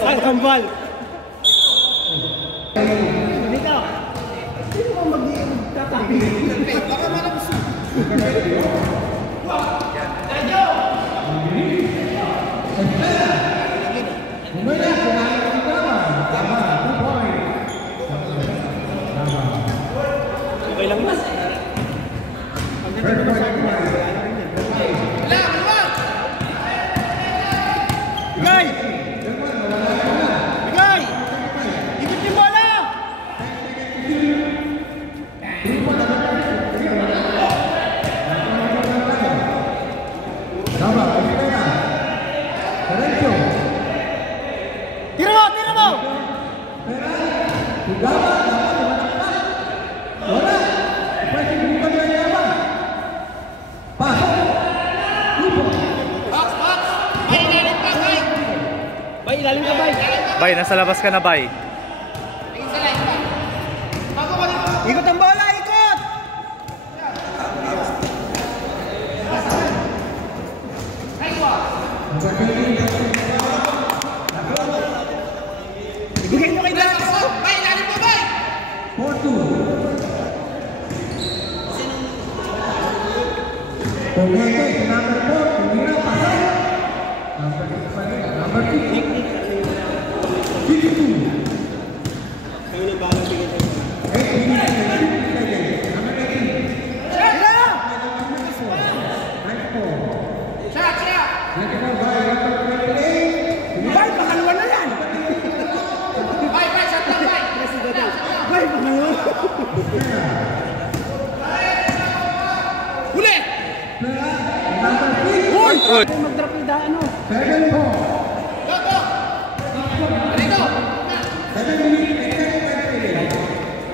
Saan kambal? Dito. Sino ba mag-tatabi? Baka malabas. Okay lang ba? Bigay! Bigay! Ikot yung bola! Tira mo! Tira mo! Bay, ilalim ka, Bay. Bay, nasa labas ka na, Bay. Ikot ang bola, ikot! Ibigay nyo kay Dax! Bay, ilalim ka, Bay! 4-2. Pumeke, number 4, tumira, pasay. Number 52. Kayo nang balang bigay tayo. Bay, pakalwa na yan! Bay, shot lang, Bay! Bay, pakalwa! Huli! Uy! Mag-drop yung daan, no? 7-4. Go! Dito!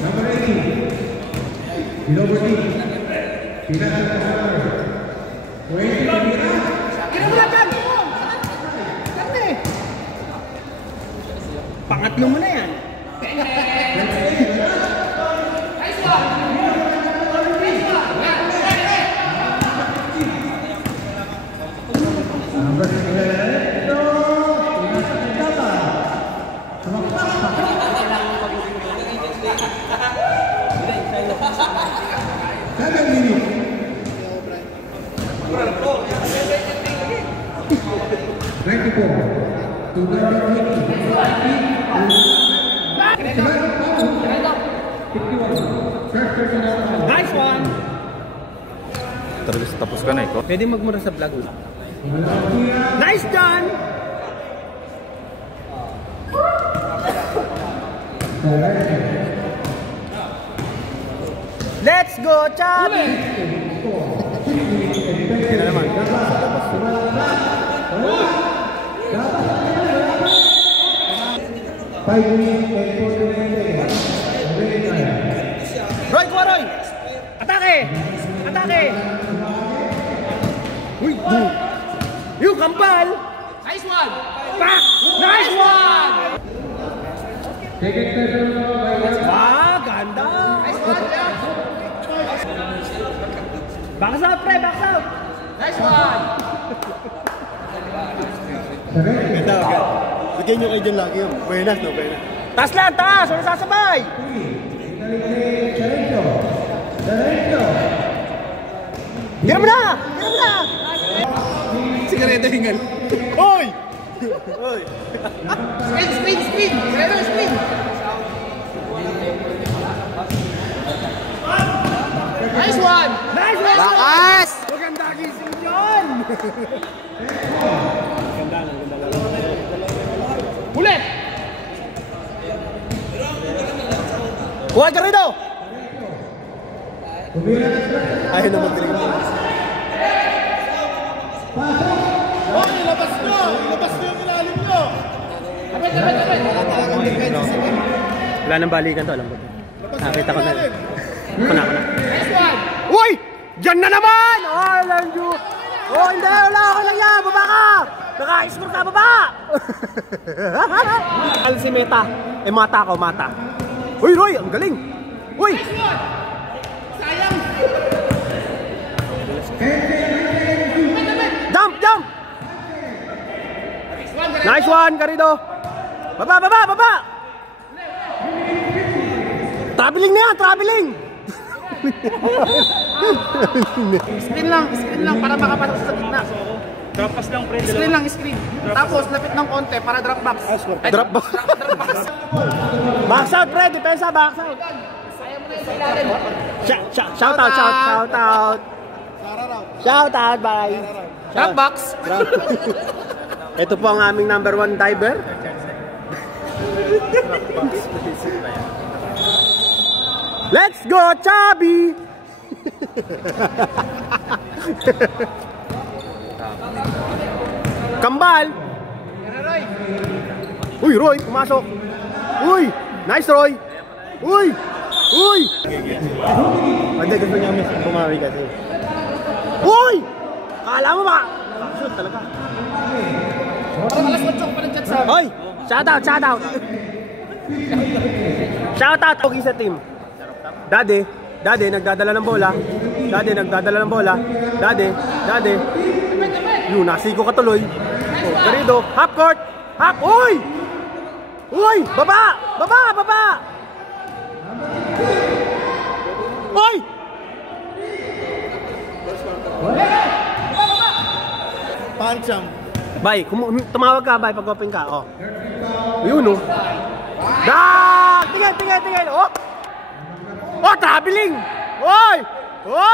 Number 18. Biloboti. Pinasa sa number. 20. Kira mo lang, Gan! Karte! Pangatlo mo na yan. Number 11. Pinasa sa data. Sumakpak. 7 minutes. 24. 220. Nice one! Tapos ka na, ikaw. Pwede magmura sa vlog. Nice done! Let's go, Chabi! Yan naman. 5 minutes and 40 minutes. Roy, kuha Roy! Atake! Atake! Uy! Yung kambal! Nice one! Pak! Nice one! Second session Ah, ganda! Nice one! Box out, pre! Box out! Nice one! Ganda, okay. Bigyan nyo kayo dyan lagi yun. Buenas, no? Buenas. Taas lang, taas! Wala sasabay! Tira mo na! Tira mo na! Sigareta hingal. Hoy! Hoy! Spin! Sigareta, spin! Nice one! Nice one! Lakas! Maganda gising yun! Ganda lang. Ulit! Kuha ka rin daw! Ayaw na mag-drink. Oh, ilabas nyo! Ilabas nyo yung ilalim nyo! Abet! Wala nang balikan to, alam ko. Nakita ko na. Ako na. Nice one! Uy! Diyan na naman! Oh, alam nyo! Oh, hindi! Wala ako lang yan! Baba ka! Naka-score ka! Baba! Al si Meta. Eh, mata ko, mata. Uy, Roy! Ang galing! Uy! Sayang! Jump! Nice one, Garrido. Baba, baba, baba. Traveling na yan, traveling. Screen lang para makapasok sa gitna. Drop pass lang, pre. Screen lang, screen. Tapos lapit ng konti para drop box. Drop box. Box out, pre. Depensa, box out. Shout out, shout out. Shout out, bye. Drop box. Ito po ang aming number 1 diver. Let's go, Chubby! Kambal! Uy, Roy, pumasok! Uy! Nice, Roy! Uy! Uy! Hindi, gusto niya pumawi kasi. Uy! Kala mo ba? Shoot talaga. Alas 8 pa rin dyan sa... Hoy! Shout out, shout out! Shout out pogi sa team. Daddy, nagdadala ng bola. Daddy, nagdadala ng bola. Daddy. Yun, nasiko ka tuloy. Oh, Garrido, half court. Half, uy! Uy! Baba! Baba! Baba! Uy! Pancham. Bay, tumawag ka, bay, pag-open ka. Oh. Yun, oh. Tingin! Oh! Oh, traveling! Oy! Oy!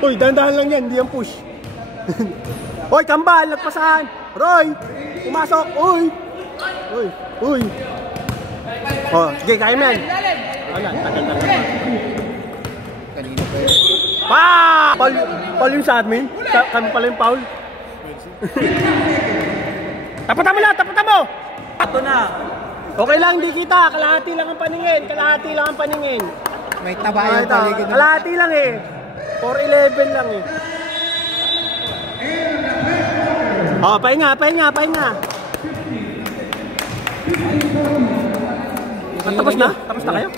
Uy, dahan-dahan lang yan, hindi yan push. Oy, Kambal, nagpasahan. Roy, pumasok. Uy! Uy! Oh, sige, kaya mo yan. Wala, tagal. Paul yung sa admin? Kami pala yung Paul. Tapatan mo! Ato na! Okay lang, hindi kita. Kalahati lang ang paningin. May tabayan paligid. Kalahati lang eh. 4-11 lang eh. Oh, pahinga. Tapos na? Tapos na kayo?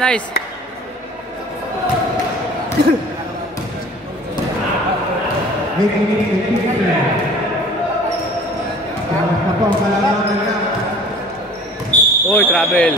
Nice. Uy, travel.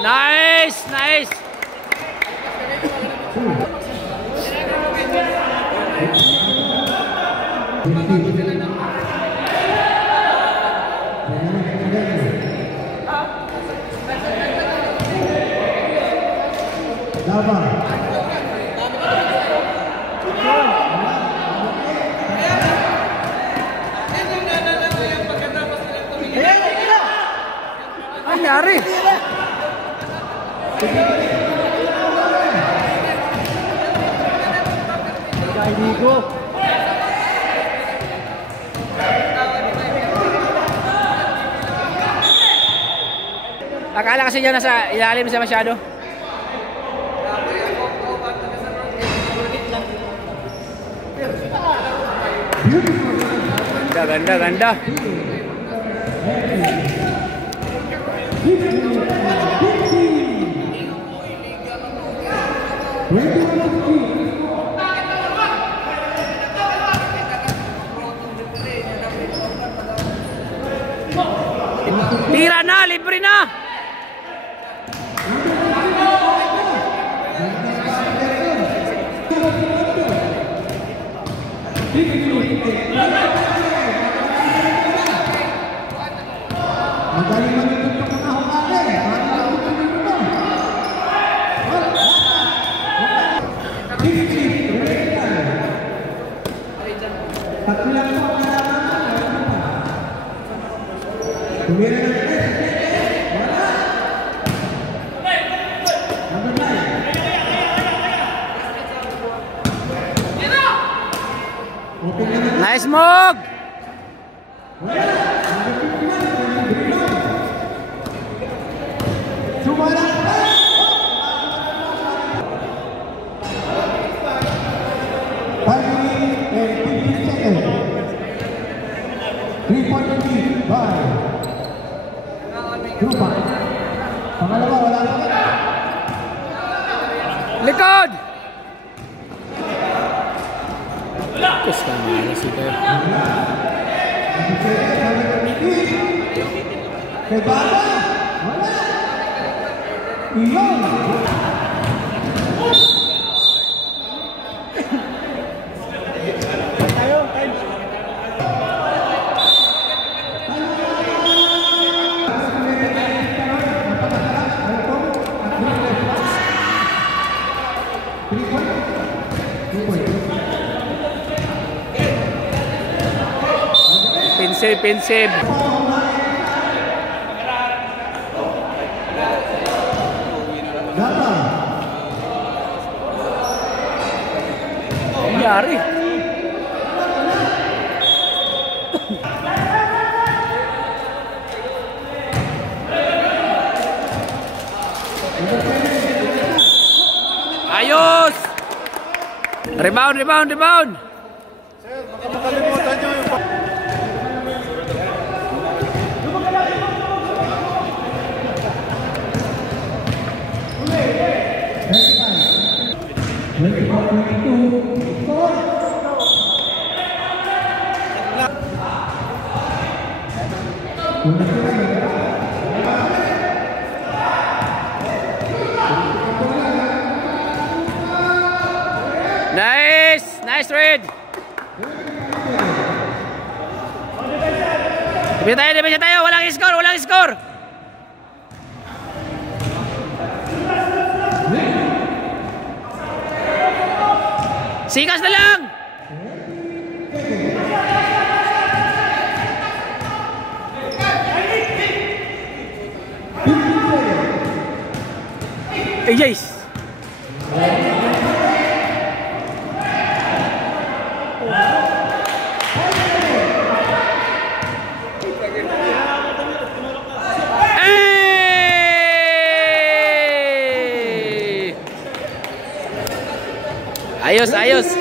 Nice. Nangyari? Kaibigo. Akala kasi niya nasa ilalim siya masyado. Ganda. Tira na, libre na. Nice move! Pangalawa, wala pa. Likod! Kus ka na si Tayo. Kay Baba! Wala! Iyon! Pensive. Nangyari. Ayos! Rebound! Sir, baka makalimutan nyo yung... Nice read. Debit tayo, walang score. Sikas na lang. Yes. Ayos.